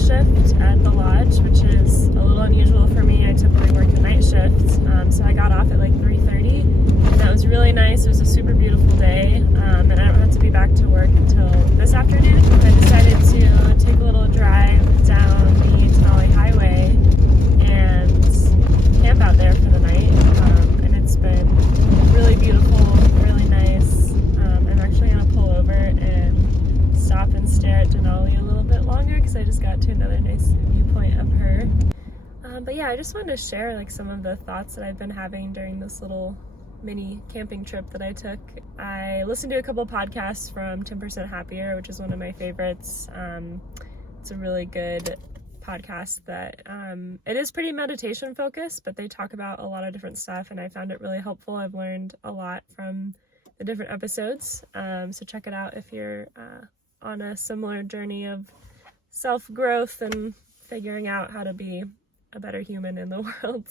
shift at the lodge, which is a little unusual for me. I typically work the night shift, so I got off at like 3:30, and that was really nice. It was a super beautiful day, and I don't have to be back to work until this afternoon. I decided to take a little drive down the Denali Highway and camp out there for the night, and it's been really beautiful, really nice. I'm actually going to pull over and stop and stare at Denali a little bit longer because I just got to another nice viewpoint of her. But yeah, I just wanted to share like some of the thoughts that I've been having during this little mini camping trip that I took. I listened to a couple podcasts from 10% Happier, which is one of my favorites. It's a really good podcast that it is pretty meditation focused, but they talk about a lot of different stuff, and I found it really helpful. I've learned a lot from the different episodes, so check it out if you're on a similar journey of self-growth and figuring out how to be a better human in the world.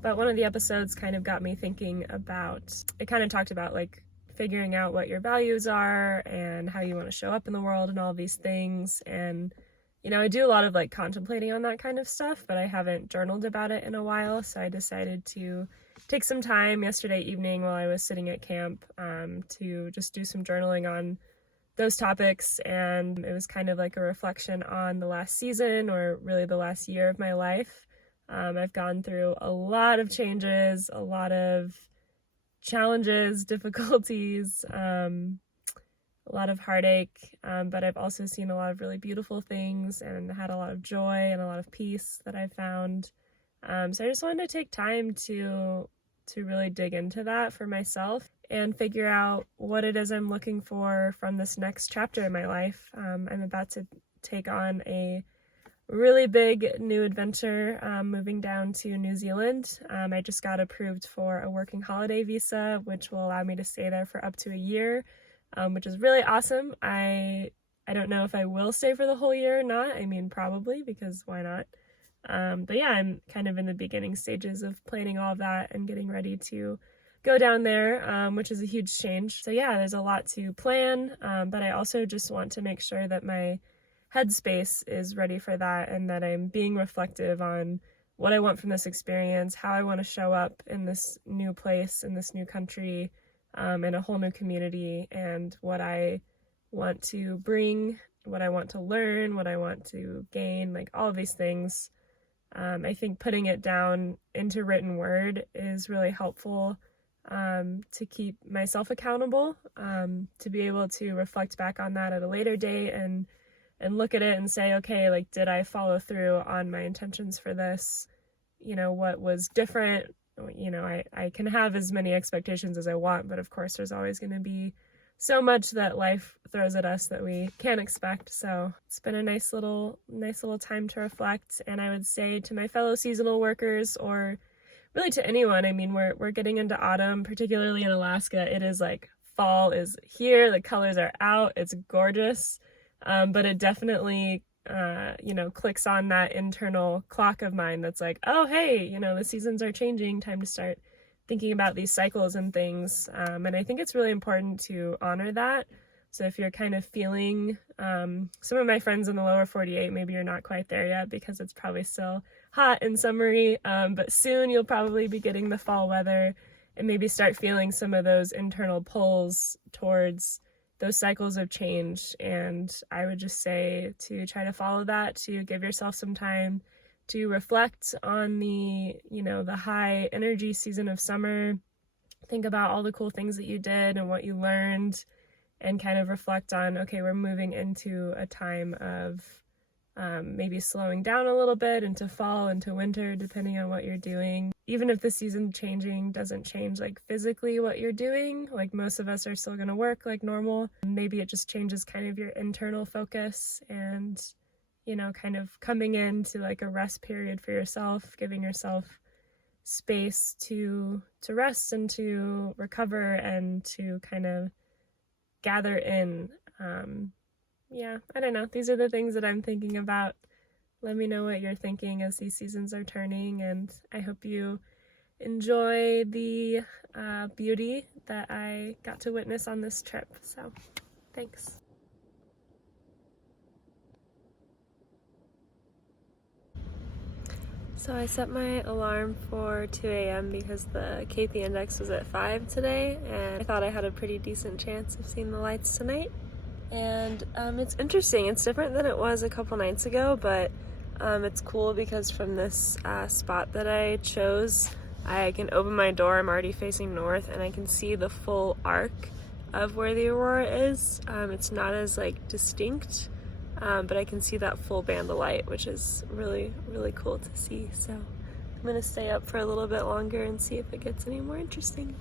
But one of the episodes kind of got me thinking about, it kind of talked about like figuring out what your values are and how you want to show up in the world and all of these things. And you know, I do a lot of like contemplating on that kind of stuff, but I haven't journaled about it in a while, so I decided to take some time yesterday evening while I was sitting at camp to just do some journaling on those topics. And it was kind of like a reflection on the last season, or really the last year of my life. I've gone through a lot of changes, a lot of challenges, difficulties, a lot of heartache, but I've also seen a lot of really beautiful things and had a lot of joy and a lot of peace that I found. So I just wanted to take time to really dig into that for myself and figure out what it is I'm looking for from this next chapter in my life. I'm about to take on a really big new adventure, moving down to New Zealand. I just got approved for a working holiday visa, which will allow me to stay there for up to a year, which is really awesome. I don't know if I will stay for the whole year or not. I mean, probably, because why not? But yeah, I'm kind of in the beginning stages of planning all of that and getting ready to go down there, which is a huge change. So yeah, there's a lot to plan, but I also just want to make sure that my headspace is ready for that, and that I'm being reflective on what I want from this experience, how I want to show up in this new place, in this new country, in a whole new community, and what I want to bring, what I want to learn, what I want to gain, like all of these things. I think putting it down into written word is really helpful to keep myself accountable, to be able to reflect back on that at a later date and look at it and say, okay, like, did I follow through on my intentions for this? You know, what was different? You know, I can have as many expectations as I want, but of course there's always going to be so much that life throws at us that we can't expect. So it's been a nice little time to reflect. And I would say to my fellow seasonal workers, or really to anyone, I mean, we're getting into autumn, particularly in Alaska. It is like fall is here. The colors are out. It's gorgeous. But it definitely, clicks on that internal clock of mine that's like, oh, hey, you know, the seasons are changing, time to start thinking about these cycles and things. And I think it's really important to honor that. So if you're kind of feeling, some of my friends in the lower 48, maybe you're not quite there yet because it's probably still hot and summery, but soon you'll probably be getting the fall weather and maybe start feeling some of those internal pulls towards those cycles of change. And I would just say to try to follow that, to give yourself some time to reflect on the high energy season of summer. Think about all the cool things that you did and what you learned, and kind of reflect on, okay, we're moving into a time of maybe slowing down a little bit into fall, into winter, depending on what you're doing. Even if the season changing doesn't change like physically what you're doing, like most of us are still going to work like normal. Maybe it just changes kind of your internal focus and, you know, kind of coming into like a rest period for yourself, giving yourself space to rest and to recover and to kind of gather in. I don't know. These are the things that I'm thinking about. Let me know what you're thinking as these seasons are turning, and I hope you enjoy the beauty that I got to witness on this trip. So, thanks. So I set my alarm for 2 a.m. because the KP index was at 5 today, and I thought I had a pretty decent chance of seeing the lights tonight. And it's interesting. It's different than it was a couple nights ago, but it's cool because from this spot that I chose, I can open my door. I'm already facing north, and I can see the full arc of where the aurora is. It's not as like distinct, but I can see that full band of light, which is really, really cool to see. So I'm gonna stay up for a little bit longer and see if it gets any more interesting.